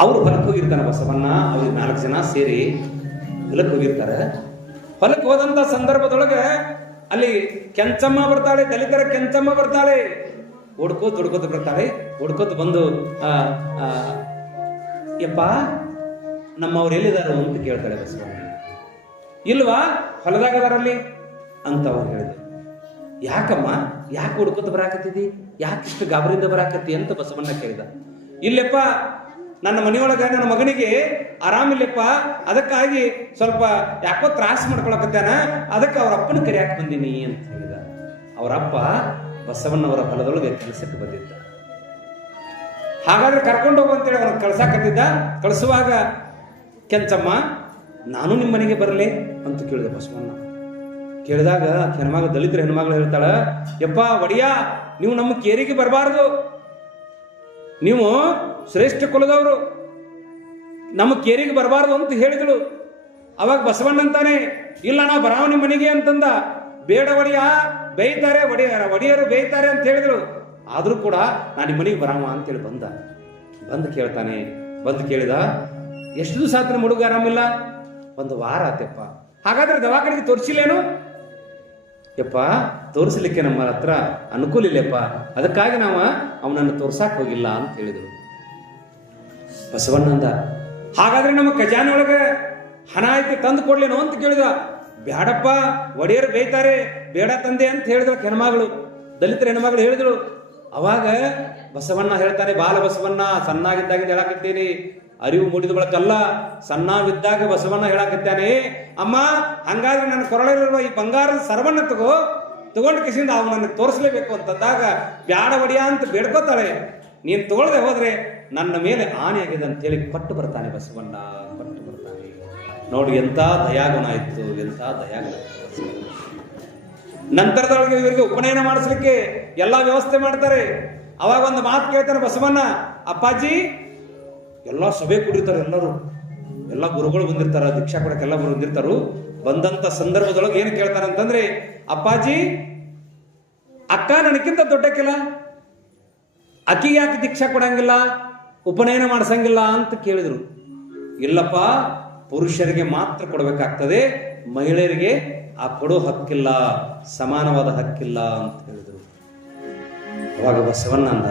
ಅವ್ರು ಹೊಲಕ್ಕೆ ಹೋಗಿರ್ತಾನೆ ಬಸವಣ್ಣ ಅವ್ರಿಗೆ ನಾಲ್ಕು ಜನ ಸೇರಿ ಹೊಲಕ್ಕೆ ಹೋಗಿರ್ತಾರೆ. ಹೊಲಕ್ಕೆ ಹೋದಂಥ ಸಂದರ್ಭದೊಳಗೆ ಅಲ್ಲಿ ಕೆಂಚಮ್ಮ ಬರ್ತಾಳೆ, ದಲಿತರ ಕೆಂಚಮ್ಮ ಬರ್ತಾಳೆ. ಹುಡ್ಕೋತ ಹುಡ್ಕೋತ ಬರ್ತಾಳೆ. ಹುಡ್ಕೋತ ಬಂದು ಯಪ್ಪ ನಮ್ಮವ್ರು ಎಲ್ಲಿದ್ದಾರೆ ಅಂತ ಕೇಳ್ತಾಳೆ ಬಸವಣ್ಣ. ಇಲ್ವಾ? ಹೊಲದಾಗ ಅದಾರಲ್ಲಿ ಅಂತ ಅವ್ರು ಹೇಳಿದ್ರು. ಯಾಕಮ್ಮ? ಯಾಕೆ ಹುಡ್ಕೋತ ಬರಾಕತ್ತಿದಿ? ಯಾಕೆ ಇಷ್ಟು ಗಾಬರಿಂದ ಬರಾಕತ್ತಿ ಅಂತ ಬಸವಣ್ಣ ಕೇಳಿದ. ಇಲ್ಲಪ್ಪ ನನ್ನ ಮನೆಯೊಳಗ ನನ್ನ ಮಗನಿಗೆ ಆರಾಮಿಲ್ಲಪ್ಪ ಅದಕ್ಕಾಗಿ ಸ್ವಲ್ಪ ಯಾಕೋ ತ್ರಾಸ ಮಾಡ್ಕೊಳಕತ್ತಾನ? ಅದಕ್ಕೆ ಅವ್ರ ಅಪ್ಪನ ಕರಿಯಾಕ ಬಂದೀನಿ ಅಂತ ಹೇಳಿದ. ಅವರಪ್ಪ ಬಸವಣ್ಣವರ ಹೊಲದೊಳಗೆ ಕೆಲಸಕ್ಕೆ ಬಂದಿದ್ದ. ಹಾಗಾದ್ರೆ ಕರ್ಕೊಂಡು ಹೋಗು ಅಂತೇಳಿ ಅವನು ಕಳ್ಸಾಕತ್ತಿದ್ದ. ಕಳಿಸುವಾಗ, ಕೆಂಚಮ್ಮ, ನಾನು ನಿಮ್ಮ ಮನೆಗೆ ಬರಲಿ ಅಂತ ಕೇಳಿದ ಬಸವಣ್ಣ. ಕೇಳಿದಾಗ ಹೆಣ್ಮಗ ದಲಿತರ ಹೆಣ್ಮಗಳು ಹೇಳ್ತಾಳ, ಯಪ್ಪ, ಒಡಿಯ, ನೀವು ನಮ್ಮ ಕೇರಿಗೆ ಬರಬಾರ್ದು. ನೀವು ಶ್ರೇಷ್ಠ ಕುಲದವರು. ನಮ್ಮ ಕೇರಿಗೆ ಬರಬಾರ್ದು ಅಂತ ಹೇಳಿದಳು. ಅವಾಗ ಬಸವಣ್ಣಂತಾನೆ ಇಲ್ಲ ನಾವು ಬರಾವ ನಿಮ್ಮ ಮನೆಗೆ ಅಂತಂದ. ಬೇಡ ಒಡೆಯ, ಬೇಯ್ತಾರೆ, ಒಡೆಯ, ಒಡೆಯರು ಬೇಯ್ತಾರೆ ಅಂತ ಹೇಳಿದಳು. ಆದರೂ ಕೂಡ ನಾನು ನಿಮ್ಮ ಮನೆಗೆ ಬರಾವ ಅಂತೇಳಿ ಬಂದ. ಬಂದು ಕೇಳ್ತಾನೆ, ಬಂದು ಕೇಳಿದ, ಎಷ್ಟು ದಿವಸ ಆತನ ನಮ್ಮ ಹುಡುಗ ಆರಾಮಿಲ್ಲ? ಒಂದು ವಾರ ಆತಪ್ಪ ಹಾಗಾದ್ರೆ ದವಾಖಾನೆಗೆ ತೋರಿಸಿಲ್ಲೇನು? ಯಪ್ಪ, ತೋರಿಸಲಿಕ್ಕೆ ನಮ್ಮ ಹತ್ರ ಅನುಕೂಲ ಇಲ್ಲಪ್ಪ ಅದಕ್ಕಾಗಿ ನಾವು ಅವನನ್ನು ತೋರ್ಸಕ್ಕೆ ಹೋಗಿಲ್ಲ ಅಂತ ಹೇಳಿದರು. ಬಸವಣ್ಣಂದ, ಹಾಗಾದ್ರೆ ನಮ್ಮ ಖಜಾನೆ ಒಳಗೆ ಹಣ ಐತಿ ತಂದು ಕೊಡ್ಲೇನೋ ಅಂತ ಕೇಳಿದ. ಬ್ಯಾಡಪ್ಪ, ಒಡೆಯರು ಬೇಯ್ತಾರೆ, ಬೇಡ ತಂದೆ ಅಂತ ಹೇಳಿದ್ರು ಹೆಣ್ಮಗಳು. ದಲಿತರ ಹೆಣ್ಮಗಳು ಹೇಳಿದಳು ಅವಾಗ ಬಸವಣ್ಣ ಹೇಳ್ತಾರೆ, ಬಾಲ ಬಸವಣ್ಣ, ಸಣ್ಣಾಗಿದ್ದಾಗಿಂದ ಹೇಳಾಕತ್ತೀನಿ. ಅರಿವು ಮೂಡಿದ ಬಳಕಲ್ಲ, ಸಣ್ಣವಿದ್ದಾಗ ಬಸವಣ್ಣ ಹೇಳಾಕತ್ತಾನೆ, ಅಮ್ಮ ಹಂಗಾದ್ರೆ ನನ್ನ ಕೊರಳಿರುವ ಈ ಬಂಗಾರದ ಸರ್ವಣ್ಣ ತಗೋ, ತಗೊಂಡು ಕಿಸಿಂದ ಅವ್ ನನಗೆ ತೋರಿಸ್ಲೇಬೇಕು ಅಂತಂದಾಗ ಬ್ಯಾಡ ಒಡಿಯ ಅಂತ ಬೇಡ್ಕೋತಾಳೆ. ನೀನು ತಗೊಳ್ದೆ ಹೋದ್ರೆ ನನ್ನ ಮೇಲೆ ಆನೆ ಆಗಿದೆ ಅಂತೇಳಿ ಕೊಟ್ಟು ಬರ್ತಾನೆ ಬಸವಣ್ಣ, ಕೊಟ್ಟು ಬರ್ತಾನೆ. ನೋಡಿ ಎಂತ ದಯಾಗುಣ ಇತ್ತು ಎಂತ ದಯಾಗುಣ. ನಂತರದೊಳಗೆ ಇವರಿಗೆ ಉಪನಯನ ಮಾಡಿಸ್ಲಿಕ್ಕೆ ಎಲ್ಲಾ ವ್ಯವಸ್ಥೆ ಮಾಡ್ತಾರೆ. ಅವಾಗ ಒಂದು ಮಾತು ಕೇಳ್ತಾನೆ ಬಸವಣ್ಣ, ಅಪ್ಪಾಜಿ ಎಲ್ಲ ಸಭೆ ಕೂಡಿರ್ತಾರೆ ಎಲ್ಲರೂ. ಎಲ್ಲ ಗುರುಗಳು ಬಂದಿರ್ತಾರ, ದೀಕ್ಷಾ ಕೊಡಕ್ಕೆಲ್ಲ ಬಂದಿರ್ತಾರು. ಬಂದಂತ ಸಂದರ್ಭದೊಳಗೆ ಏನು ಕೇಳ್ತಾರೆ ಅಂತಂದ್ರೆ, ಅಪ್ಪಾಜಿ, ಅಕ್ಕ ನನಕ್ಕಿಂತ ದೊಡ್ಡಕ್ಕಿಲ್ಲ ಅಕ್ಕಿ ಯಾಕೆ ದೀಕ್ಷಾ ಕೊಡಂಗಿಲ್ಲ, ಉಪನಯನ ಮಾಡಿಸಂಗಿಲ್ಲ ಅಂತ ಕೇಳಿದ್ರು. ಇಲ್ಲಪ್ಪ, ಪುರುಷರಿಗೆ ಮಾತ್ರ ಕೊಡಬೇಕಾಗ್ತದೆ, ಮಹಿಳೆಯರಿಗೆ ಆ ಕೊಡೋ ಹಕ್ಕಿಲ್ಲ, ಸಮಾನವಾದ ಹಕ್ಕಿಲ್ಲ ಅಂತ ಹೇಳಿದರು. ಅವಾಗ ಬಸವಣ್ಣ ಅಂದ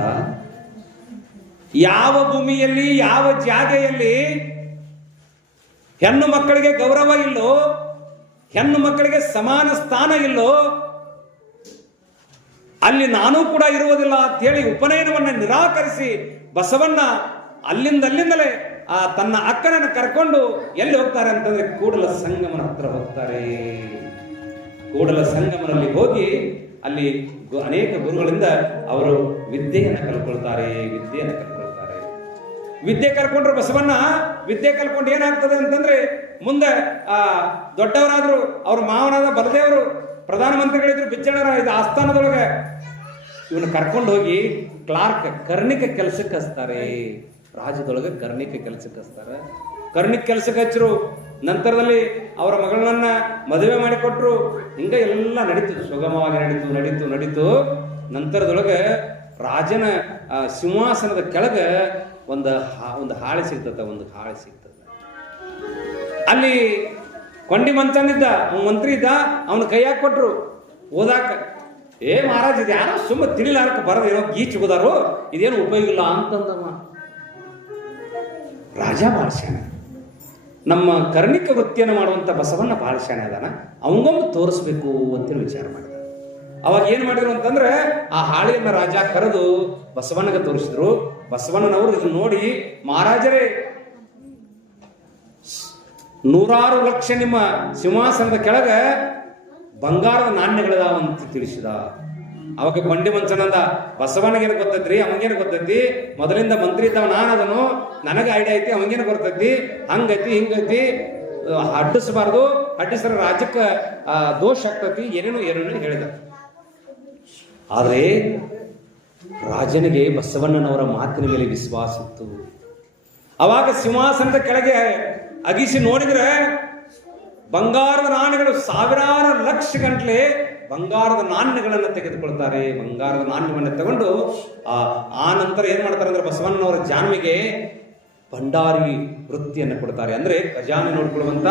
ಯಾವ ಭೂಮಿಯಲ್ಲಿ, ಯಾವ ಜಾಗೆಯಲ್ಲಿ ಹೆಣ್ಣು ಮಕ್ಕಳಿಗೆ ಗೌರವ ಇಲ್ಲೋ, ಹೆಣ್ಣು ಮಕ್ಕಳಿಗೆ ಸಮಾನ ಸ್ಥಾನ ಇಲ್ಲೋ, ಅಲ್ಲಿ ನಾನೂ ಕೂಡ ಇರುವುದಿಲ್ಲ ಅಂತ ಹೇಳಿ ಉಪನಯನವನ್ನ ನಿರಾಕರಿಸಿ ಬಸವಣ್ಣ ಅಲ್ಲಿಂದ ಅಲ್ಲಿಂದಲೇ ಆ ತನ್ನ ಅಕ್ಕನನ್ನು ಕರ್ಕೊಂಡು ಎಲ್ಲಿ ಹೋಗ್ತಾರೆ ಅಂತಂದ್ರೆ ಕೂಡಲ ಸಂಗಮನ ಹತ್ರ ಹೋಗ್ತಾರೆ. ಕೂಡಲ ಸಂಗಮನಲ್ಲಿ ಹೋಗಿ ಅಲ್ಲಿ ಅನೇಕ ಗುರುಗಳಿಂದ ಅವರು ವಿದ್ಯೆಯನ್ನು ಕಲ್ಕೊಳ್ತಾರೆ ವಿದ್ಯೆಯನ್ನು ಕಲ್ಕೊಳ್ತಾರೆ. ವಿದ್ಯೆ ಕಲ್ಕೊಂಡ್ರು ಬಸವಣ್ಣ, ವಿದ್ಯೆ ಕಲ್ಕೊಂಡು ಏನಾಗ್ತದೆ ಅಂತಂದ್ರೆ ಮುಂದೆ, ಆ, ದೊಡ್ಡವರಾದ್ರು ಅವ್ರ ಮಾವನಾದ ಬಲದೇವರು, ಪ್ರಧಾನಮಂತ್ರಿಗಳಿದ್ರು ಬಿಚ್ಚಣರ ಇದು ಆಸ್ಥಾನದೊಳಗೆ ಇವನು ಕರ್ಕೊಂಡು ಹೋಗಿ ಕ್ಲಾರ್ಕ್ ಕರ್ಣಿಕ ಕೆಲಸಕ್ಕೆ ಹಚ್ತಾರೆ. ರಾಜ್ಯದೊಳಗೆ ಕರ್ಣಿಕ ಕೆಲಸಕ್ಕೆ ಹಚ್ತಾರೆ. ಕರ್ಣಿಕ ಕೆಲಸಕ್ಕೆ ಹಚ್ಚರು ನಂತರದಲ್ಲಿ ಅವರ ಮಗಳನ್ನ ಮದುವೆ ಮಾಡಿಕೊಟ್ರು. ಹಿಂಗ ಎಲ್ಲ ನಡೀತು. ಸುಗಮವಾಗಿ ನಡೀತು ನಡೀತು ನಡೀತು. ನಂತರದೊಳಗೆ ರಾಜನ ಸಿಂಹಾಸನದ ಕೆಳಗೆ ಒಂದು ಒಂದು ಹಾಳೆ ಸಿಗ್ತದ, ಒಂದು ಹಾಳೆ ಸಿಗ್ತದೆ. ಅಲ್ಲಿ ಕೊಂಡಿ ಮಂಚನಿದ್ದ ಅವ್ನು ಮಂತ್ರಿ ಇದ್ದ ಅವನ ಕೈಯಾಗ ಕೊಟ್ಟರು ಓದಾಕ ಏ ಮಹಾರಾಜ್ ಇದು ಯಾರೋ ಸುಮ್ಮ ತಿಳಿಲಾರಕ್ಕೆ ಬರೋದು ಏನೋ ಗೀಚ್ ಹೋದಾರು ಇದೇನು ಉಪಯೋಗ ಇಲ್ಲ? ಅಂತಂದವ. ರಾಜ ಭಾಳ ನಮ್ಮ ಕರ್ಣಿಕ ವೃತ್ತಿಯನ್ನು ಮಾಡುವಂತ ಬಸವಣ್ಣ ಭಾಳ ಅದಾನ ಅವಂಗೊಮ್ಮೆ ತೋರಿಸ್ಬೇಕು ಅಂತೇಳಿ ವಿಚಾರ ಮಾಡಿದ. ಅವಾಗ ಏನು ಮಾಡಿದ್ರು ಅಂತಂದ್ರೆ ಆ ಹಾಳೆಯನ್ನ ರಾಜ ಕರೆದು ಬಸವಣ್ಣಗೆ ತೋರಿಸಿದ್ರು. ಬಸವಣ್ಣನವರು ಇದನ್ನು ನೋಡಿ, ಮಹಾರಾಜರೇ, ನೂರಾರು ಲಕ್ಷ ನಿಮ್ಮ ಸಿಂಹಾಸನದ ಕೆಳಗ ಬಂಗಾರದ ನಾಣ್ಯಗಳಿದಾವ ಅಂತ ತಿಳಿಸಿದ. ಅವಾಗ ಬಂಡಿ ಮಂಚನಂದ ಬಸವಣ್ಣಗೇನು ಗೊತ್ತೈತ್ರಿ? ಅವಂಗೇನು ಗೊತ್ತೈತಿ? ಮೊದಲಿಂದ ಮಂತ್ರಿ ಇದ್ದಾವ ನಾನು ಅದನು ನನಗೆ ಐಡಿಯಾ ಐತಿ, ಅವಂಗೇನು ಬರ್ತೈತಿ ಹಂಗೈತಿ, ಹಿಂಗೈತಿ. ಅಡ್ಡಿಸಬಾರ್ದು ಅಡ್ಡಿಸ್ರ ರಾಜ್ಯಕ್ಕೆ ದೋಷ ಆಗ್ತೈತಿ. ಏನೇನು ಏನೇನು ಹೇಳಿದ. ಆದರೆ ರಾಜನಿಗೆ ಬಸವಣ್ಣನವರ ಮಾತಿನ ಮೇಲೆ ವಿಶ್ವಾಸ ಇತ್ತು. ಅವಾಗ ಸಿಂಹಾಸನದ ಕೆಳಗೆ ಅಗಿಸಿ ನೋಡಿದ್ರೆ ಬಂಗಾರದ ನಾಣ್ಯಗಳು ಸಾವಿರಾರು ಲಕ್ಷ ಗಂಟಲೆ ಬಂಗಾರದ ನಾಣ್ಯಗಳನ್ನು ತೆಗೆದುಕೊಳ್ತಾರೆ. ಬಂಗಾರದ ನಾಣ್ಯವನ್ನು ತಗೊಂಡು ಆ ನಂತರ ಏನು ಮಾಡ್ತಾರೆ ಅಂದ್ರೆ ಬಸವಣ್ಣನವರ ಜಾನ್ಮಿಗೆ ಭಂಡಾರಿ ವೃತ್ತಿಯನ್ನು ಕೊಡ್ತಾರೆ. ಅಂದ್ರೆ ಖಜಾನೆ ನೋಡ್ಕೊಳ್ಳುವಂತ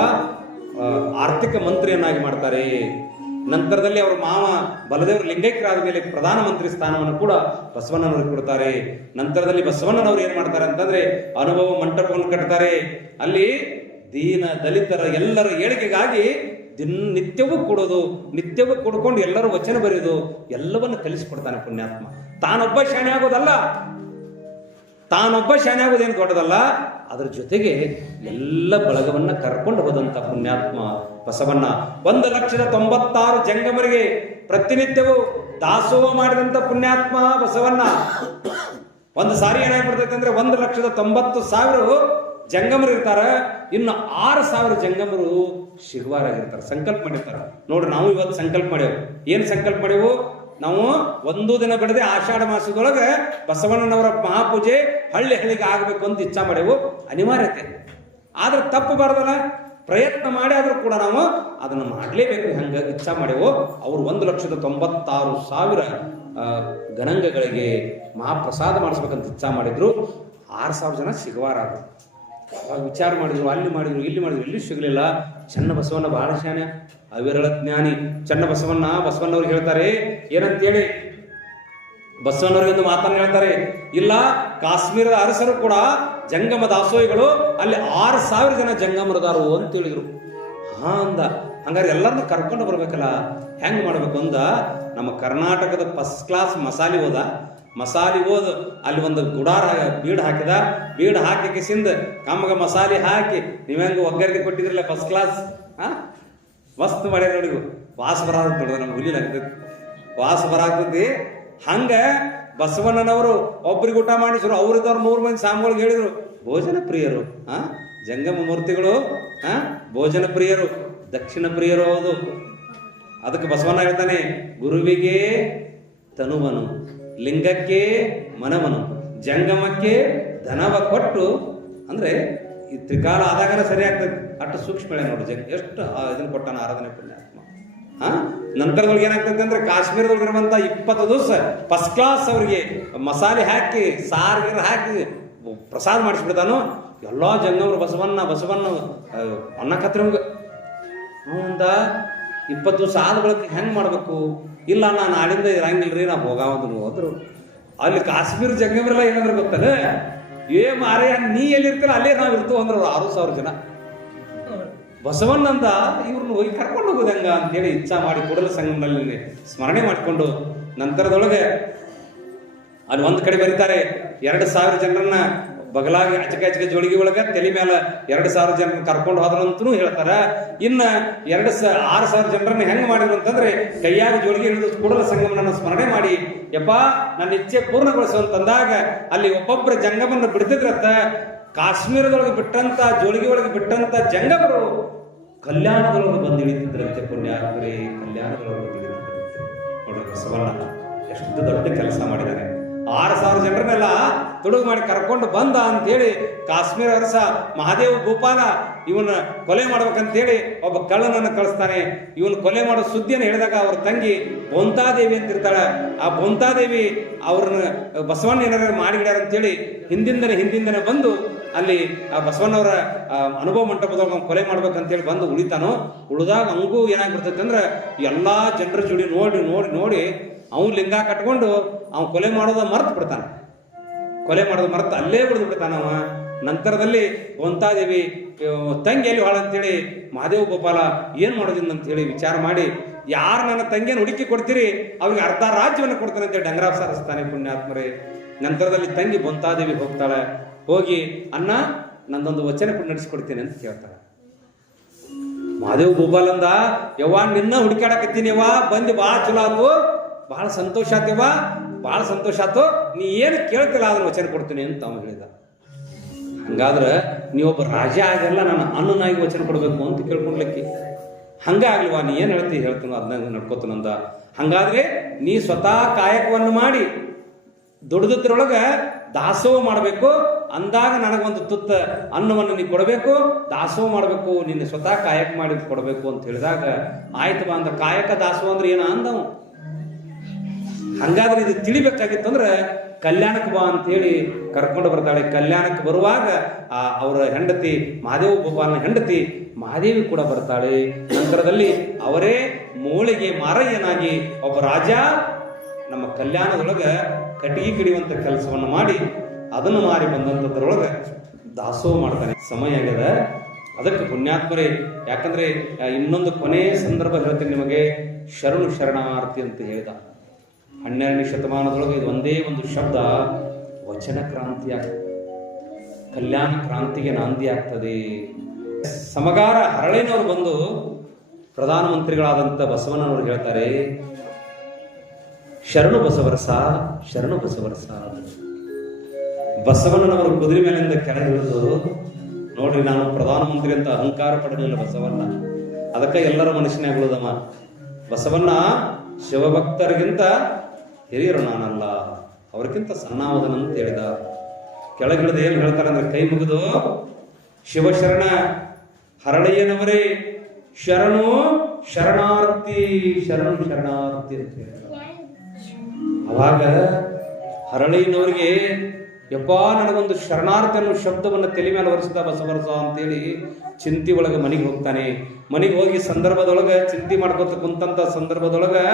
ಆ, ಆರ್ಥಿಕ ಮಂತ್ರಿಯನ್ನಾಗಿ ಮಾಡ್ತಾರೆ. ನಂತರದಲ್ಲಿ ಅವರ ಮಾವ ಬಲದೇವರು ಲಿಂಗೈಕ್ಯರಾದ ಮೇಲೆ ಪ್ರಧಾನಮಂತ್ರಿ ಸ್ಥಾನವನ್ನು ಕೂಡ ಬಸವಣ್ಣನವರಿಗೆ ಕೊಡ್ತಾರೆ. ನಂತರದಲ್ಲಿ ಬಸವಣ್ಣನವರು ಏನು ಮಾಡ್ತಾರೆ ಅಂತಂದ್ರೆ ಅನುಭವ ಮಂಟಪವನ್ನು ಕಟ್ತಾರೆ. ಅಲ್ಲಿ ದೀನ ದಲಿತರ ಎಲ್ಲರ ಏಳಿಗೆಗಾಗಿ ದಿನ ನಿತ್ಯವೂ ಕೊಡೋದು, ನಿತ್ಯವೂ ಕೊಡ್ಕೊಂಡು ಎಲ್ಲರೂ ವಚನ ಬರೆಯೋದು, ಎಲ್ಲವನ್ನು ಕಲಿಸಿಕೊಡ್ತಾನೆ ಪುಣ್ಯಾತ್ಮ. ತಾನೊಬ್ಬ ಶಾಣೆ ಆಗೋದಲ್ಲ ತಾನೊಬ್ಬ ಶಾನೆ ಆಗೋದೇನು ದೊಡ್ಡದಲ್ಲ, ಅದರ ಜೊತೆಗೆ ಎಲ್ಲ ಬಳಗವನ್ನು ಕರ್ಕೊಂಡು ಹೋದಂಥ ಪುಣ್ಯಾತ್ಮ ಬಸವಣ್ಣ. ಒಂದು ಲಕ್ಷದ ತೊಂಬತ್ತಾರು ಜಂಗಮರಿಗೆ ಪ್ರತಿನಿತ್ಯವೂ ದಾಸೋಹ ಮಾಡಿದಂಥ ಪುಣ್ಯಾತ್ಮ ಬಸವಣ್ಣ. ಒಂದು ಸಾರಿ ಏನಾಗ್ಬಿಡ್ತೈತೆ ಅಂದ್ರೆ ಒಂದು ಲಕ್ಷದ ತೊಂಬತ್ತು ಸಾವಿರ ಜಂಗಮರು ಇರ್ತಾರೆ. ಇನ್ನು ಆರು ಸಾವಿರ ಜಂಗಮರು ಶಿಗವಾರಾಗಿರ್ತಾರೆ ಸಂಕಲ್ಪ ಮಾಡಿರ್ತಾರೆ. ನೋಡ್ರಿ ನಾವು ಇವತ್ತು ಸಂಕಲ್ಪ ಮಾಡೇವು ಏನು ಸಂಕಲ್ಪ ಮಾಡ್ಯಾವು? ನಾವು ಒಂದು ದಿನ ಬಿಡದೆ ಆಷಾಢ ಮಾಸದೊಳಗೆ ಬಸವಣ್ಣನವರ ಮಹಾಪೂಜೆ ಹಳ್ಳಿ ಹಳ್ಳಿಗೆ ಆಗಬೇಕು ಅಂತ ಇಚ್ಛಾ ಮಾಡೇವು. ಅನಿವಾರ್ಯತೆ. ಆದ್ರೆ ತಪ್ಪು ಬಾರದಲ್ಲ? ಪ್ರಯತ್ನ ಮಾಡಿ ಆದರೂ ಕೂಡ ನಾವು ಅದನ್ನು ಮಾಡಲೇಬೇಕು ಹಂಗ ಇಚ್ಛಾ ಮಾಡೇವು. ಅವರು ಒಂದು ಲಕ್ಷದ ತೊಂಬತ್ತಾರು ಸಾವಿರ ಗಣಂಗಗಳಿಗೆ ಮಹಾಪ್ರಸಾದ ಮಾಡಿಸ್ಬೇಕಂತ ಇಚ್ಛಾ ಮಾಡಿದ್ರು. ಆರು ಸಾವಿರ ಜನ ಸಿಗವಾರ ಅವಾಗ ವಿಚಾರ ಮಾಡಿದ್ರು, ಅಲ್ಲಿ ಮಾಡಿದ್ರು, ಇಲ್ಲಿ ಮಾಡಿದ್ರು, ಇಲ್ಲಿ ಸಿಗಲಿಲ್ಲ. ಚನ್ನ ಬಸವಣ್ಣ ಬಹಳ ಶಾನೆ ಅವಿರಳ ಜ್ಞಾನಿ. ಚನ್ನ ಬಸವಣ್ಣ ಬಸವಣ್ಣವ್ರಿಗೆ ಹೇಳ್ತಾರೆ, ಏನಂತೇಳಿ? ಬಸವಣ್ಣವ್ರಿಗೆ ಒಂದು ಮಾತನ್ನ ಹೇಳ್ತಾರೆ. ಇಲ್ಲ, ಕಾಶ್ಮೀರದ ಅರಸರು ಕೂಡ ಜಂಗಮ ದಾಸೋಹಿಗಳು ಅಲ್ಲಿ ಆರು ಸಾವಿರ ಜನ ಜಂಗಮರದಾರು ಅಂತ ಹೇಳಿದ್ರು. ಹಾ ಅಂದ. ಹಂಗಾರೆ ಎಲ್ಲರನ್ನೂ ಕರ್ಕೊಂಡು ಬರ್ಬೇಕಲ್ಲ? ಹೆಂಗ್ ಮಾಡ್ಬೇಕು ಅಂದ? ನಮ್ಮ ಕರ್ನಾಟಕದ ಫಸ್ಟ್ ಕ್ಲಾಸ್ ಮಸಾಲೆ ಹೋದ. ಮಸಾಲೆ ಹೋದ ಅಲ್ಲಿ ಒಂದು ಗುಡಾರ ಬೀಡ್ ಹಾಕಿದ. ಬೀಡ್ ಹಾಕಿ ಸಿಂದ ಕಮ್ಮಗ ಮಸಾಲೆ ಹಾಕಿ ನೀವ್ಹೆಂಗ ಒಗ್ಗರಿಗೆ ಕೊಟ್ಟಿದ್ರಲ್ಲ ಫಸ್ಟ್ ಕ್ಲಾಸ್ ಹಾಂ ಮಸ್ತ್ ಮಾಡ್ಯಾರ ನೋಡಿ ವಾಸ ಬರಾದ ನೋಡಿದ ನಮ್ಗೆ ಹುಲಿ ಆಗ್ತೈತಿ ವಾಸ ಬರಾಗ್ತೈತಿ ಹಂಗ ಬಸವಣ್ಣನವರು ಒಬ್ರಿಗೆ ಊಟ ಮಾಡಿಸ್ರು ಅವ್ರಿದ್ದವ್ರು ಮೂರು ಮಂದಿ ಸಾಮಗಳಿಗೆ ಹೇಳಿದರು, ಭೋಜನ ಪ್ರಿಯರು ಹಾಂ ಜಂಗಮ ಮೂರ್ತಿಗಳು ಹಾಂ ಭೋಜನ ಪ್ರಿಯರು, ದಕ್ಷಿಣ ಪ್ರಿಯರು ಹೌದು. ಅದಕ್ಕೆ ಬಸವಣ್ಣ ಹೇಳ್ತಾನೆ, ಗುರುವಿಗೆ ತನುವನು. ಲಿಂಗಕ್ಕೆ ಮನವನು, ಜಂಗಮಕ್ಕೆ ಧನವ ಕೊಟ್ಟು, ಅಂದರೆ ಈ ತ್ರಿಕಾಲ ಆದಾಗನೇ ಸರಿ ಆಗ್ತದೆ. ಅಷ್ಟು ಸೂಕ್ಷ್ಮ ನೋಡಿ ಜಂಗ, ಎಷ್ಟು ಇದನ್ನು ಕೊಟ್ಟಾನ ಆರಾಧನೆ ಪುಣ್ಯಾತ್ಮ. ಹಾಂ? ನಂತರದೊಳಗೆ ಏನಾಗ್ತದೆ ಅಂದ್ರೆ ಕಾಶ್ಮೀರದೊಳಗೆ ಇರುವಂತ ಇಪ್ಪತ್ತು ದಿವಸ ಫಸ್ಟ್ ಕ್ಲಾಸ್ ಅವರಿಗೆ ಮಸಾಲೆ ಹಾಕಿ ಸಾರಿಗೆ ಹಾಕಿ ಪ್ರಸಾದ ಮಾಡಿಸ್ಬಿಡ್ತಾನು, ಎಲ್ಲಾ ಜಂಗಮರು ಬಸವಣ್ಣ ಬಸವಣ್ಣ ಅನ್ನ ಕತ್ರ ಇಪ್ಪತ್ತು ದಿವಸ ಆದ ಬಳಕೆ ಹೆಂಗ್ ಮಾಡ್ಬೇಕು? ಇಲ್ಲ, ನಾ ಇರಂಗಿಲ್ಲ ಇರಂಗಿಲ್ರಿ, ನಾ ಹೋಗಾವಂದ್ರು. ಹೋದ್ರು ಅಲ್ಲಿ ಕಾಶ್ಮೀರ ಜಂಗಮರೆಲ್ಲ ಏನಂದ್ರೆ ಗೊತ್ತಲ್ಲ ಏ ಮಾರೇ ನೀ ಎಲ್ಲಿರ್ತೀರ ಅಲ್ಲೇ ನಾವು ಇರ್ತೀವಿ ಅಂದ್ರೆ ಆರು ಸಾವಿರ ಜನ. ಬಸವಣ್ಣಂದ ಇವ್ರನ್ನ ಹೋಗಿ ಕರ್ಕೊಂಡು ಹೋಗೋದು ಅಂತ ಅಂತೇಳಿ ಇಚ್ಛಾ ಮಾಡಿ ಕೂಡಲ ಸಂಗಮದಲ್ಲಿ ಸ್ಮರಣೆ ಮಾಡಿಕೊಂಡು ನಂತರದೊಳಗೆ ಅಲ್ಲಿ ಒಂದು ಕಡೆ ಬರೀತಾರೆ, ಎರಡು ಸಾವಿರ ಜನರನ್ನ ಬಗಲಾಗಿ ಅಚಕ ಅಚಕ ಜೋಳಿಗೆ ಒಳಗೆ ತಲೆ ಮೇಲೆ ಎರಡು ಸಾವಿರ ಜನರನ್ನ ಕರ್ಕೊಂಡು ಹೋದ್ರಂತನೂ ಹೇಳ್ತಾರ. ಇನ್ನ ಎರಡು ಸ, ಆರು ಸಾವಿರ ಜನರನ್ನ ಹೆಂಗ್ ಮಾಡಿದ್ರು ಅಂತಂದ್ರೆ ಕೈಯಾಗ ಜೋಳಿಗೆ ಹಿಡಿದು ಕೂಡಲ ಸಂಗಮನನ್ನ ಸ್ಮರಣೆ ಮಾಡಿ, ಯಪ್ಪ, ನನ್ನ ಇಚ್ಛೆ ಪೂರ್ಣಗೊಳಿಸುವಂತಂದಾಗ ಅಲ್ಲಿ ಒಬ್ಬೊಬ್ಬರ ಜಂಗಮನ್ನ ಬಿಡ್ತಿದ್ರತ್ತ, ಕಾಶ್ಮೀರದೊಳಗೆ ಬಿಟ್ಟಂತ ಜೋಳಿಗೆ ಒಳಗೆ ಬಿಟ್ಟಂತ ಜಂಗಮರು ಕಲ್ಯಾಣದೊಳಗೆ ಬಂದು ಇಳಿತಿದ್ರಂತೆ ಕಲ್ಯಾಣದೊಳಗೆ ಬಂದು ಇಳಿತಿದ್ರಂತೆ ನೋಡ್ರಿ ಬಸವಣ್ಣ, ಎಷ್ಟು ದೊಡ್ಡ ಕೆಲಸ ಮಾಡಿದ್ದಾರೆ ಆರು ಸಾವಿರ ಜನರನ್ನೆಲ್ಲ ತುಡುಗು ಮಾಡಿ ಕರ್ಕೊಂಡು ಬಂದ ಅಂತೇಳಿ ಕಾಶ್ಮೀರ ಅರಸ ಮಹಾದೇವ ಗೋಪಾಲ ಇವನ ಕೊಲೆ ಮಾಡ್ಬೇಕಂತೇಳಿ ಒಬ್ಬ ಕಳ್ಳನನ್ನು ಕಳಿಸ್ತಾನೆ. ಇವನು ಕೊಲೆ ಮಾಡೋ ಸುದ್ದಿಯನ್ನು ಹೇಳಿದಾಗ ಅವ್ರ ತಂಗಿ ಬೊಂತಾದೇವಿ ಅಂತಿರ್ತಾಳೆ. ಆ ಬೊಂತಾದೇವಿ ಅವ್ರನ್ನ ಬಸವಣ್ಣ ಏನಾರ ಮಾಡಿಗಿಡ್ಯಾರ ಅಂತೇಳಿ ಹಿಂದಿಂದನೇ ಹಿಂದಿಂದನೇ ಬಂದು ಅಲ್ಲಿ ಆ ಬಸವಣ್ಣವರ ಅನುಭವ ಮಂಟಪದೊಳಗೆ ಕೊಲೆ ಮಾಡ್ಬೇಕಂತೇಳಿ ಬಂದು ಉಳಿತಾನೋ, ಉಳಿದಾಗ ಅವಂಗೂ ಏನಾಗ್ಬಿಡ್ತೈತೆ ಅಂದ್ರೆ ಎಲ್ಲ ಜನರ ಜೋಡಿ ನೋಡಿ ನೋಡಿ ನೋಡಿ ಅವನು ಲಿಂಗ ಕಟ್ಕೊಂಡು ಅವನು ಕೊಲೆ ಮಾಡೋದ ಮರ್ತು ಬಿಡ್ತಾನೆ. ಕೊಲೆ ಮಾಡೋದು ಮರ್ತು ಅಲ್ಲೇ ಬಿಡ್ದು ಬಿಡ್ತಾನವ ನಂತರದಲ್ಲಿ ಗೊಂತಾದೇವಿ ತಂಗಿ ಎಲ್ಲಿ ಹಾಳ ಅಂತೇಳಿ, ಮಹಾದೇವ ಗೋಪಾಲ, ಏನು ಅಂತ ಹೇಳಿ ವಿಚಾರ ಮಾಡಿ, ಯಾರು ನನ್ನ ತಂಗಿಯನ್ನು ಹುಡುಕಿ ಕೊಡ್ತೀರಿ? ಅವ್ರಿಗೆ ಅರ್ಧ ರಾಜ್ಯವನ್ನು ಕೊಡ್ತಾನೆ ಅಂತೇಳಿ ಡಂಗರಾವ್ ಸಾರಿಸ್ತಾನೆ ಪುಣ್ಯಾತ್ಮರೇ. ನಂತರದಲ್ಲಿ ತಂಗಿ ಬೊಂತಾದೇವಿ ಹೋಗ್ತಾಳೆ. ಹೋಗಿ ಅನ್ನ ನಂದೊಂದು ವಚನ ಕೂಡ ನಡೆಸ್ಕೊಡ್ತೀನಿ ಅಂತ ಕೇಳ್ತಾಳೆ. ಮಹಾದೇವ್ ಅಂದ, ಯವ್ವ, ನಿನ್ನ ಹುಡುಕಾಡಕತ್ತೀನಿ ಯವ್ವ, ಬಂದು ಭಾಳ ಚಲೋ ಆತು ಭಾಳ ಸಂತೋಷ ಆತೇವ ಭಾಳ ಸಂತೋಷ ಆಯ್ತು. ನೀ ಏನು ಕೇಳ್ತಿಲ್ಲ ಅದನ್ನು ವಚನ ಕೊಡ್ತೀನಿ ಅಂತ ಅವನು ಹೇಳಿದ. ಹಂಗಾದ್ರೆ ನೀವೊಬ್ಬ ರಾಜ ಆಗಲ್ಲ ನಾನು ಅನ್ನನಾಗಿ ವಚನ ಕೊಡಬೇಕು ಅಂತ ಕೇಳ್ಕೊಂಡ್ಲಿಕ್ಕೆ. ಹಂಗ ಆಗ್ಲಿವಾ? ನೀ ಏನು ಹೇಳ್ತಿ? ಹೇಳ್ತೀನೋ ಅದನ್ನ ನಡ್ಕೋತನಂದ ಹಂಗಾದ್ರೆ ನೀ ಸ್ವತಃ ಕಾಯಕವನ್ನು ಮಾಡಿ ದುಡಿದ್ರೊಳಗೆ ದಾಸೋಹ ಮಾಡಬೇಕು. ಅಂದಾಗ ನನಗೊಂದು ತುತ್ತ ಅನ್ನವನ್ನು ನೀ ಕೊಡಬೇಕು. ದಾಸೋಹ ಮಾಡಬೇಕು, ನಿನ್ನ ಸ್ವತಃ ಕಾಯಕ ಮಾಡಿ ಕೊಡಬೇಕು ಅಂತ ಹೇಳಿದಾಗ, ಆಯ್ತು ಬಾ ಅಂದ. ಕಾಯಕ ದಾಸೋಹ ಅಂದ್ರೆ ಏನು ಅಂದವು ಹಂಗಾದ್ರೆ ಇದು ತಿಳಿಬೇಕಾಗಿತ್ತು ಅಂದ್ರೆ ಕಲ್ಯಾಣಕ್ಕೆ ಬಾ ಅಂತೇಳಿ ಕರ್ಕೊಂಡು ಬರ್ತಾಳೆ. ಕಲ್ಯಾಣಕ್ಕೆ ಬರುವಾಗ ಆ ಅವರ ಹೆಂಡತಿ ಮಹಾದೇವ ಗೋಪಾಲನ ಹೆಂಡತಿ ಮಹಾದೇವಿ ಕೂಡ ಬರ್ತಾಳೆ. ನಂತರದಲ್ಲಿ ಅವರೇ ಮೂಳಿಗೆ ಮಾರಯ್ಯನಾಗಿ ಒಬ್ಬ ರಾಜ ನಮ್ಮ ಕಲ್ಯಾಣದೊಳಗೆ ಕಟ್ಟಿಗೆ ಕಿಡಿಯುವಂತ ಕೆಲಸವನ್ನು ಮಾಡಿ ಅದನ್ನು ಮಾರಿ ಬಂದಂಥದ್ರೊಳಗೆ ದಾಸೋಹ ಮಾಡ್ತಾನೆ. ಸಮಯ ಆಗ್ಯದ. ಅದಕ್ಕೆ ಪುಣ್ಯಾತ್ಮರೇ, ಯಾಕಂದ್ರೆ ಇನ್ನೊಂದು ಕೊನೆಯ ಸಂದರ್ಭ ಹೇಳ್ತೀನಿ ನಿಮಗೆ. ಶರಣು ಶರಣಾರ್ಥಿ ಅಂತ ಹೇಳಿದ. ಹನ್ನೆರಡನೇ ಶತಮಾನದೊಳಗೆ ಇದು ಒಂದೇ ಒಂದು ಶಬ್ದ, ವಚನ ಕ್ರಾಂತಿ ಆಗ್ತದೆ. ಕಲ್ಯಾಣ ಕ್ರಾಂತಿಗೆ ನಾಂದಿ ಆಗ್ತದೆ. ಸಮಗಾರ ಹರಳೆನವರು ಬಂದು ಪ್ರಧಾನಮಂತ್ರಿಗಳಾದಂಥ ಬಸವಣ್ಣನವರು ಹೇಳ್ತಾರೆ, ಶರಣು ಬಸವರಸ ಶರಣು ಬಸವರಸ ಬಸವಣ್ಣನವರು ಕುದುರೆ ಮೇಲಿಂದ ಕೆಳಗೆ ಇಳಿದು, ನೋಡ್ರಿ ನಾನು ಪ್ರಧಾನಮಂತ್ರಿ ಅಂತ ಅಹಂಕಾರ ಪಡೆದಿಲ್ಲ ಬಸವಣ್ಣ. ಅದಕ್ಕೆ ಎಲ್ಲರ ಮನುಷ್ಯನೇ ಉಳಿದಮ್ಮ ಬಸವಣ್ಣ ಶಿವಭಕ್ತರಿಗಿಂತ ಹಿರಿಯರು ನಾನಲ್ಲ, ಅವ್ರಿಗಿಂತ ಸಣ್ಣಾವದನಂತ ಹೇಳಿದ. ಕೆಳಗಿಳಿದು ಏನು ಹೇಳ್ತಾರೆ ಅಂದ್ರೆ, ಕೈ ಮುಗಿದು ಶಿವಶರಣ ಹರಳಯ್ಯನವರೇ ಶರಣು ಶರಣಾರ್ಥಿ ಶರಣು ಶರಣಾರ್ಥಿ ಅಂತ ಹೇಳಿದ ಅವಾಗ ಹರಳಿನವರಿಗೆ ಯಪ್ಪಾ ನನಗೊಂದು ಶರಣಾರ್ಥಿ ಅನ್ನೋ ಶಬ್ದವನ್ನು ತಲೆ ಮೇಲೆ ಒರೆಸಿದ ಬಸವರಸ ಅಂತೇಳಿ ಚಿಂತೆ ಒಳಗೆ ಮನೆಗೆ ಹೋಗ್ತಾನೆ. ಮನೆಗೆ ಹೋಗಿ ಸಂದರ್ಭದೊಳಗೆ ಚಿಂತೆ ಮಾಡ್ಕೊತ ಕುಂತಂತ ಸಂದರ್ಭದೊಳಗೆ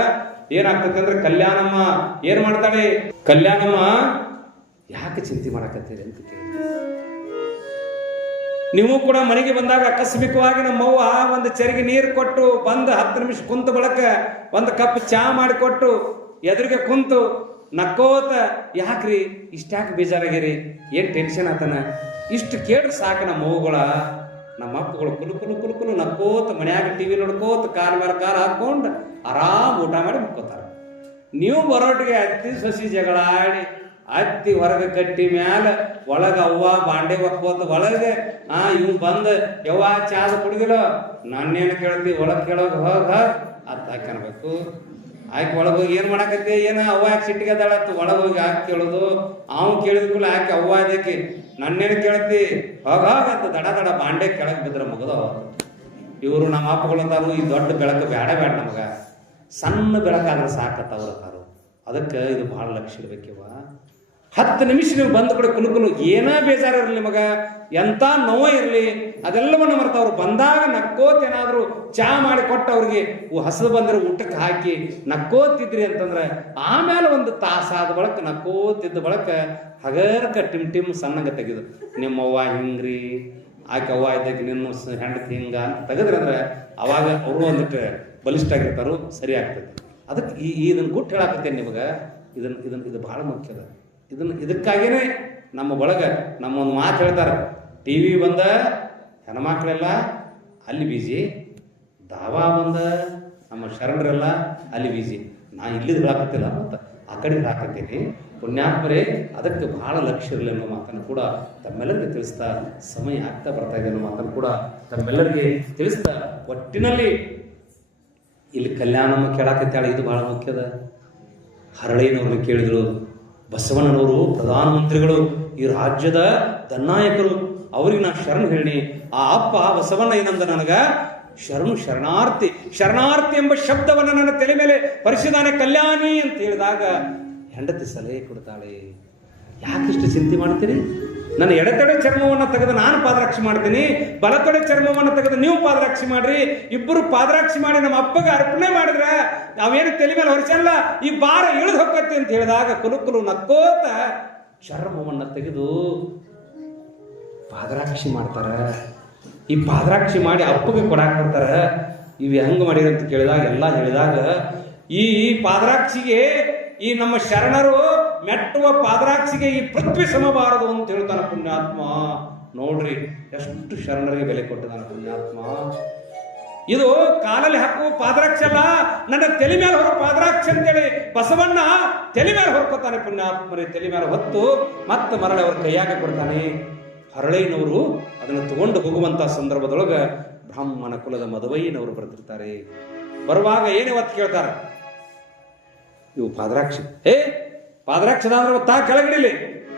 ಏನಾಗ್ತೈತೆ ಅಂದ್ರೆ ಕಲ್ಯಾಣಮ್ಮ ಏನ್ ಮಾಡ್ತಾಳೆ? ಕಲ್ಯಾಣಮ್ಮ, ಯಾಕೆ ಚಿಂತೆ ಮಾಡಕತ್ತೀರಿ ಅಂತ ಕೇಳಿ ನೀವು ಕೂಡ ಮನೆಗೆ ಬಂದಾಗ ಆಕಸ್ಮಿಕವಾಗಿ ನಮ್ಮವ್ವ ಒಂದು ಚರಿಗೆ ನೀರು ಕೊಟ್ಟು ಬಂದು ಹತ್ತು ನಿಮಿಷ ಕುಂತ ಬಳಕ ಒಂದು ಕಪ್ ಚಾ ಮಾಡಿಕೊಟ್ಟು ಎದುರಿಗೆ ಕುಂತು ನಕ್ಕೋತ, ಯಾಕ್ರಿ ಇಷ್ಟ್ಯಾಕೆ ಬೇಜಾರಾಗಿರಿ ಏನು ಟೆನ್ಷನ್ ಆತನ? ಇಷ್ಟು ಕೇಳ್ರಿ ಸಾಕು ನಮ್ಮ ಮಗುಗಳ ನಮ್ಮ ಅಪ್ಪಗಳು ಕುಲು ಕುಲು ಕುಲು ಕುಲು ನಕ್ಕೋತ ಮನ್ಯಾಗ ಟಿವಿ ನೋಡ್ಕೋತ ಕಾರ್ ಮಾರ್ ಕಾರ್ ಹಾಕ್ಕೊಂಡು ಆರಾಮ್ ಊಟ ಮಾಡಿ ಮುಕ್ಕೋತಾರೆ. ನೀವು ಬರೋಟಿಗೆ ಅತ್ತಿ ಸಸಿ ಜಗಳಾಡಿ, ಅತ್ತಿ ಹೊರಗೆ ಕಟ್ಟಿ ಮ್ಯಾಲ ಒಳಗೆ ಅವ್ವ ಬಾಂಡೆ ಒಕ್ಕೋತ ಒಳಗೆ, ಆ ಇವ್ ಬಂದು, ಯವ್ವ ಚಾದ ಕುಡಿದಿಲ್ಲ? ನಾನೇನು ಕೇಳ್ತಿ? ಒಳಗೆ ಕೇಳೋಗ ಹೋಗ ಅತ್ತ ಹಾಕನ್ಬೇಕು ಒಳಗೆ ಹೋಗಿ ಏನು ಮಾಡಕತ್ತಿ? ಏನು ಅವ್ವ ಯಾಕೆ ಸಿಟ್ಟಿಗೆ ಒಳಗೆ ಹೋಗಿ ಹಾಕಿ ಕೇಳೋದು. ಅವ್ನು ಕೇಳಿದ ಕೂಡ ಯಾಕೆ ಅವ್ವ ಅದಕ್ಕೆ, ನನ್ನೇನು ಕೇಳ್ತಿ ಹೋಗ ಹೋಗಂತ ದಡ ದಡ ಬಾಂಡೆ ಕೆಳಗೆ ಬಿದ್ರ ಮಗದ ಇವರು ನಮ್ಮ ಅಪ್ಪಗಳಂತಾರು ಈ ದೊಡ್ಡ ಬೆಳಕು ಬೇಡ ಬೇಡ ನಮಗ. ಸಣ್ಣ ಬೆಳಕಾದ್ರೆ ಸಾಕತ್ತ ಅವ್ರ ಅದಕ್ಕೆ ಇದು ಭಾಳ ಲಕ್ಷ ಇರ್ಬೇಕಿವ ಹತ್ತು ನಿಮಿಷ ನೀವು ಬಂದ ಕಡೆ ಕುಲುಕುಲು ಕುಲು ಏನೇ ಬೇಜಾರ ಇರಲಿ ನಿಮಗ ಎಂತ ನೋವ ಇರಲಿ? ಅದೆಲ್ಲವನ್ನು ಮರೆತು ಅವ್ರು ಬಂದಾಗ ನಕ್ಕೋತ್ ಏನಾದ್ರು ಚಾ ಮಾಡಿ ಕೊಟ್ಟು ಅವ್ರಿಗೆ ಹಸಿದು ಬಂದರೆ ಊಟಕ್ಕೆ ಹಾಕಿ ನಕ್ಕೋತಿದ್ರಿ ಅಂತಂದ್ರೆ ಆಮೇಲೆ ಒಂದು ತಾಸಾದ ಬಳಕ ನಕ್ಕೋತಿದ್ದ ಬಳಕ ಹಗರ್ಕ ಟಿಮ್ ಟಿಮ್ ಸಣ್ಣಗೆ ತೆಗೆದು, ನಿಮ್ಮವ್ವ ಹಿಂಗ್ರಿ, ಆಕೆ ಅವ್ವ ಇದ್ದಕ್ಕೆ ನಿನ್ನ ಹೆಂಡತಿ ಹಿಂಗ ಅಂತ ತೆಗೆದ್ರಂದ್ರೆ ಅವಾಗ ಅವರು ಒಂದಿಟ್ಟು ಬಲಿಷ್ಠ ಆಗಿರ್ತಾರೋ ಸರಿ ಆಗ್ತೈತಿ ಅದಕ್ಕೆ ಈ ಈ ಇದನ್ನು ಗುಟ್ಟು ಹೇಳಾಕತ್ತೇನೆ ನಿಮಗೆ. ಇದನ್ನು, ಇದನ್ನ, ಇದು ಭಾಳ ಮುಖ್ಯದ ಇದನ್ನ, ಇದಕ್ಕಾಗಿನೇ ನಮ್ಮ ಒಳಗೆ ನಮ್ಮ ಒಂದು ಮಾತು ಹೇಳ್ತಾರೆ. ಟಿ ವಿ ಬಂದ ಹೆಣ್ಮಕ್ಳೆಲ್ಲ ಅಲ್ಲಿ ಬೀಜಿ ದಾವಾ ಬಂದ, ನಮ್ಮ ಶರಣರೆಲ್ಲ ಅಲ್ಲಿ ಬೀಜಿ ನಾ ಇಲ್ಲಿದ್ದು ಹಾಕತ್ತಿಲ್ಲ ಮತ್ತು ಆ ಕಡೆ ಹಾಕತ್ತೀನಿ ಪುಣ್ಯಾತ್ಮರೇ, ಅದಕ್ಕೆ ಬಹಳ ಲಕ್ಷ್ಯ ಇರಲಿ ಅನ್ನೋ ಮಾತನ್ನು ಕೂಡ ತಮ್ಮೆಲ್ಲರಿಗೆ ತಿಳಿಸ್ತಾ ಸಮಯ ಆಗ್ತಾ ಬರ್ತಾ ಇದೆ ಅನ್ನೋ ಮಾತನ್ನು ಕೂಡ ತಮ್ಮೆಲ್ಲರಿಗೆ ತಿಳಿಸ್ತಾ ಒಟ್ಟಿನಲ್ಲಿ ಇಲ್ಲಿ ಕಲ್ಯಾಣಮ್ಮ ಕೇಳಾಕತ್ತಾಳೆ, ಇದು ಬಹಳ ಮುಖ್ಯದ. ಹರಳೇನವ್ರನ್ನ ಕೇಳಿದ್ರು. ಬಸವಣ್ಣನವರು, ಪ್ರಧಾನಮಂತ್ರಿಗಳು, ಈ ರಾಜ್ಯದ ದನ್ನಾಯಕರು, ಅವ್ರಿಗೆ ನಾ ಶರಣ ಹೇಳಿ ಆ ಅಪ್ಪ ಬಸವಣ್ಣ ಏನಂದ ನನಗ, ಶರಣು ಶರಣಾರ್ಥಿ ಶರಣಾರ್ಥಿ ಎಂಬ ಶಬ್ದವನ್ನು ನನ್ನ ತಲೆ ಮೇಲೆ ಪರಿಸಿದಾನೆ ಕಲ್ಯಾಣಿ ಅಂತ ಹೇಳಿದಾಗ, ಹೆಂಡತಿ ಸಲಹೆ ಕೊಡ್ತಾಳೆ. ಯಾಕಿಷ್ಟು ಚಿಂತೆ ಮಾಡ್ತೀರಿ? ನನ್ನ ಎಡತೊಡೆ ಚರ್ಮವನ್ನು ತೆಗೆದು ನಾನು ಪಾದರಾಕ್ಷಿ ಮಾಡ್ತೀನಿ, ಬಲತೊಡೆ ಚರ್ಮವನ್ನು ತೆಗೆದು ನೀವು ಪಾದರಾಕ್ಷಿ ಮಾಡ್ರಿ, ಇಬ್ಬರು ಪಾದರಾಕ್ಷಿ ಮಾಡಿ ನಮ್ಮ ಅಪ್ಪಗೆ ಅರ್ಪಣೆ ಮಾಡಿದ್ರೆ ನಾವೇನು ತಲೆ ಮೇಲೆ ಹೊರಿಸಲ್ಲ ಈ ಭಾರ ಇಳಿದು ಹೋಗತ್ತೆ ಅಂತ ಹೇಳಿದಾಗ ಕುಲು ಕುಲು ನಕ್ಕೋತ ಚರ್ಮವನ್ನು ತೆಗೆದು ಪಾದರಾಕ್ಷಿ ಮಾಡ್ತಾರೆ. ಈ ಪಾದರಾಕ್ಷಿ ಮಾಡಿ ಅಪ್ಪಗೆ ಕೊಡಾಕ್ ಬರ್ತಾರೆ. ಇವು ಹೆಂಗ್ ಮಾಡಿರಂತ ಕೇಳಿದಾಗ, ಎಲ್ಲ ಹೇಳಿದಾಗ ಈ ಪಾದರಾಕ್ಷಿಗೆ ಈ ನಮ್ಮ ಶರಣರು ಮೆಟ್ಟುವ ಪಾದರಾಕ್ಷಿಗೆ ಈ ಪೃಥ್ವಿ ಸಮಬಾರದು ಅಂತ ಹೇಳ್ತಾನೆ ಪುಣ್ಯಾತ್ಮ. ನೋಡ್ರಿ, ಎಷ್ಟು ಶರಣರಿಗೆ ಬೆಲೆ ಕೊಟ್ಟಿದ್ದಾನೆ ಪುಣ್ಯಾತ್ಮ. ಇದು ಕಾಲಲ್ಲಿ ಹಾಕುವ ಪಾದರಾಕ್ಷಿ ಅಲ್ಲ, ನನ್ನ ತಲೆ ಮೇಲೆ ಹೊರ ಪಾದರಾಕ್ಷಿ ಅಂತೇಳಿ ಬಸವಣ್ಣ ತಲೆ ಮೇಲೆ ಹೊರ್ಕೋತಾನೆ ಪುಣ್ಯಾತ್ಮರಿ ತಲೆ ಮೇಲೆ ಹೊತ್ತು ಮತ್ತೆ ಮರಳಿ ಅವ್ರ ಕೈಯಾಗ ಕೊಡ್ತಾನೆ. ಹರಳೈನವರು ಅದನ್ನು ತಗೊಂಡು ಹೋಗುವಂತ ಸಂದರ್ಭದೊಳಗೆ ಬ್ರಾಹ್ಮಣ ಕುಲದ ಮದುವೈನವರು ಬರ್ತಿರ್ತಾರೆ. ಬರುವಾಗ ಏನೇ ಒತ್ತು ಕೇಳ್ತಾರೆ, ಇವು ಪಾದರಾಕ್ಷಿ. ಏ ಪಾದರಾಕ್ಷದ ಅಂದ್ರೆ ತಾ ಕೆಳಗಡಿಲಿ.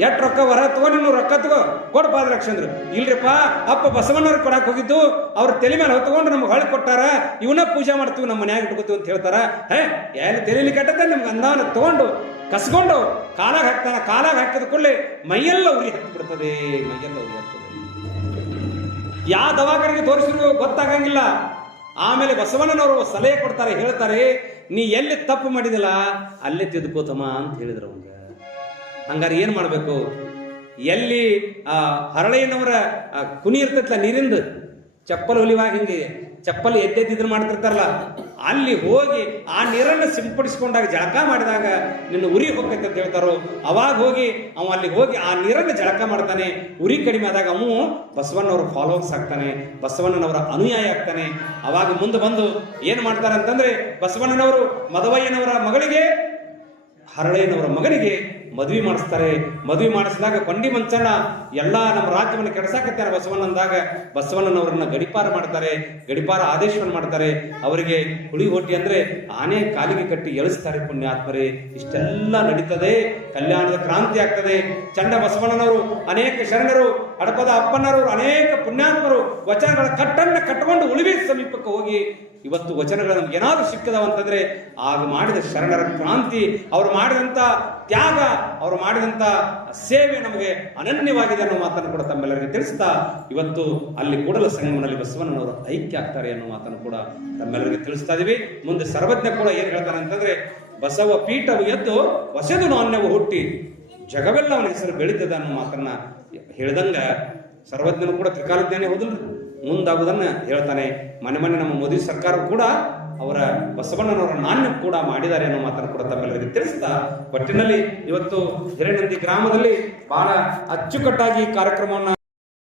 ಎಷ್ಟು ರೊಕ್ಕ ಹೊರ ತಗೋ ನೀನು ರೊಕ್ಕ ತಗೋ ಕೊಡು ಪಾದರಕ್ಷ ಅಂದ್ರು. ಇಲ್ರಿಪ್ಪ, ಅಪ್ಪ ಬಸವಣ್ಣವ್ರಿಗೆ ಕೊಡಕ್ ಹೋಗಿದ್ದು, ಅವ್ರ ತಲೆ ಮೇಲೆ ಹೊತ್ಕೊಂಡು ನಮ್ಗೆ ಹೊಳೆ ಕೊಟ್ಟಾರ ಇವನ್ನ ಪೂಜೆ ಮಾಡ್ತೀವಿ ನಮ್ಮ ಮನ್ಯಾಗ ಇಟ್ಕೋತೀವಿ ಅಂತ ಹೇಳ್ತಾರ. ಹೇ, ಎಲ್ಲಿ ತಲೆಯಲ್ಲಿ ಕೆಟ್ಟದ ನಿಮ್ಗೆ ಅಂದವನ್ನ ತಗೊಂಡು, ಕಸ್ಕೊಂಡು, ಕಾಲಾಗ ಹಾಕ್ತಾನ, ಕಾಲಾಗ ಹಾಕಿದ ಕೂಡಲೇ ಮೈಯೆಲ್ಲ ಉರಿ ಹತ್ತಿ ಬಿಡ್ತದೆ ಮೈಯೆಲ್ಲ ಉರಿ ಹತ್ತದ ಯಾವ ದವಾಖಾನೆಗೆ ತೋರಿಸಿದ್ರು ಗೊತ್ತಾಗಂಗಿಲ್ಲ. ಆಮೇಲೆ ಬಸವಣ್ಣನವರು ಸಲಹೆ ಕೊಡ್ತಾರೆ, ಹೇಳ್ತಾರೆ, ನೀ ಎಲ್ಲಿ ತಪ್ಪು ಮಾಡಿದಿಲ್ಲ ಅಲ್ಲೇ ತಿದ್ಕೋತಮ್ಮ ಅಂತ ಹೇಳಿದ್ರು ಅವಂಗ. ಹಂಗಾರೆ ಏನು ಮಾಡಬೇಕು? ಎಲ್ಲಿ ಆ ಹರಳೆಯನವರ ಕುನಿ ಇರ್ತೈತಲ್ಲ ನೀರಿಂದ, ಚಪ್ಪಲ್ ಹೊಲಿವಾಗ ಹಿಂಗೆ ಚಪ್ಪಲ್ ಎದ್ದೆದ್ದಿದ್ರು ಮಾಡ್ತಿರ್ತಾರಲ್ಲ, ಅಲ್ಲಿ ಹೋಗಿ ಆ ನೀರನ್ನು ಸಿಂಪಡಿಸ್ಕೊಂಡಾಗ ಜಳಕ ಮಾಡಿದಾಗ ನಿನ್ನ ಉರಿ ಹೋಗ್ತೈತೆ ಅಂತ ಹೇಳ್ತಾರೋ, ಅವಾಗ ಹೋಗಿ ಅವ ಅಲ್ಲಿ ಹೋಗಿ ಆ ನೀರನ್ನು ಜಳಕ ಮಾಡ್ತಾನೆ. ಉರಿ ಕಡಿಮೆ ಆದಾಗ ಅವನು ಬಸವಣ್ಣವ್ರ ಫಾಲೋವರ್ಸ್ ಆಗ್ತಾನೆ, ಬಸವಣ್ಣನವರ ಅನುಯಾಯಿ ಆಗ್ತಾನೆ. ಅವಾಗ ಮುಂದೆ ಬಂದು ಏನು ಮಾಡ್ತಾರೆ ಅಂತಂದ್ರೆ ಬಸವಣ್ಣನವರು ಮದವಯ್ಯನವರ ಮಗಳಿಗೆ, ಹರಳೆಯನವರ ಮಗನಿಗೆ ಮದುವೆ ಮಾಡಿಸ್ತಾರೆ. ಮದುವೆ ಮಾಡಿಸಿದಾಗ ಕೊಂಡಿ ಮಂಚಣ್ಣ ಎಲ್ಲ ನಮ್ಮ ರಾಜ್ಯವನ್ನು ಕೆಡಸಾಕತ್ತಾರೆ ಬಸವಣ್ಣಂದಾಗ. ಬಸವಣ್ಣನವರನ್ನ ಗಡಿಪಾರ ಮಾಡ್ತಾರೆ. ಗಡಿಪಾರ ಆದೇಶವನ್ನು ಮಾಡ್ತಾರೆ. ಅವರಿಗೆ ಹುಳಿ ಹೊಟ್ಟಿ ಅಂದ್ರೆ ಆನೆ ಕಾಲಿಗೆ ಕಟ್ಟಿ ಎಳಿಸ್ತಾರೆ ಪುಣ್ಯಾತ್ಮರೇ. ಇಷ್ಟೆಲ್ಲ ನಡೀತದೆ. ಕಲ್ಯಾಣದ ಕ್ರಾಂತಿ ಆಗ್ತದೆ. ಚಂಡ ಬಸವಣ್ಣನವರು ಅನೇಕ ಶರಣರು, ಹಡಪದ ಅಪ್ಪನವರು, ಅನೇಕ ಪುಣ್ಯಾತ್ಮರು ವಚನಗಳ ಕಟ್ಟನ್ನ ಕಟ್ಟಿಕೊಂಡು ಉಳಿವೆ ಸಮೀಪಕ್ಕೆ ಹೋಗಿ ಇವತ್ತು ವಚನಗಳು ನಮ್ಗೆ ಏನಾದರೂ ಸಿಕ್ಕದವ ಅಂತಂದ್ರೆ ಆಗ ಮಾಡಿದ ಶರಣರ ಕ್ರಾಂತಿ, ಅವರು ಮಾಡಿದಂತ ತ್ಯಾಗ ಅವರು ಮಾಡಿದಂತ ಸೇವೆ ನಮಗೆ ಅನನ್ಯವಾಗಿದೆ ಅನ್ನೋ ಮಾತನ್ನು ಕೂಡ ತಮ್ಮೆಲ್ಲರಿಗೆ ತಿಳಿಸ್ತಾ ಇವತ್ತು ಅಲ್ಲಿ ಕೂಡಲ ಸಂಗಮನಲ್ಲಿ ಬಸವಣ್ಣನವರು ಐಕ್ಯ ಆಗ್ತಾರೆ ಅನ್ನೋ ಮಾತನ್ನು ಕೂಡ ತಮ್ಮೆಲ್ಲರಿಗೆ ತಿಳಿಸ್ತಾ ಇದೀವಿ. ಮುಂದೆ ಸರ್ವಜ್ಞ ಕೂಡ ಏನು ಹೇಳ್ತಾರೆ ಅಂತಂದ್ರೆ, ಬಸವ ಪೀಠವು ಎದ್ದು ಹೊಸದು ನಾಣ್ಯವು ಹುಟ್ಟಿ ಜಗವೆಲ್ಲ ಅವನ ಹೆಸರು ಬೆಳೀತದೆ ಅನ್ನೋ ಮಾತನ್ನ ಹೇಳ್ದಂಗ ಸರ್ವಜ್ಞನು ಕೂಡ ತ್ರಿಕಾಲಜ್ಞಾನಿ ಹೋದಲ್ರಿ. ಮುಂದಾಗುವುದನ್ನ ಹೇಳ್ತಾನೆ. ಮನೆ ಮನೆ ನಮ್ಮ ಮೋದಿ ಸರ್ಕಾರ ಕೂಡ ಅವರ ಬಸವಣ್ಣನವರ ನಾಣ್ಯ ಕೂಡ ಮಾಡಿದ್ದಾರೆ ಅನ್ನೋ ಮಾತನ್ನು ಕೂಡ ತಮ್ಮೆಲ್ಲರಿಗೆ ತಿಳಿಸ್ತಾ, ಒಟ್ಟಿನಲ್ಲಿ ಇವತ್ತು ಹಿರೇನಂದಿ ಗ್ರಾಮದಲ್ಲಿ ಬಹಳ ಅಚ್ಚುಕಟ್ಟಾಗಿ ಕಾರ್ಯಕ್ರಮವನ್ನು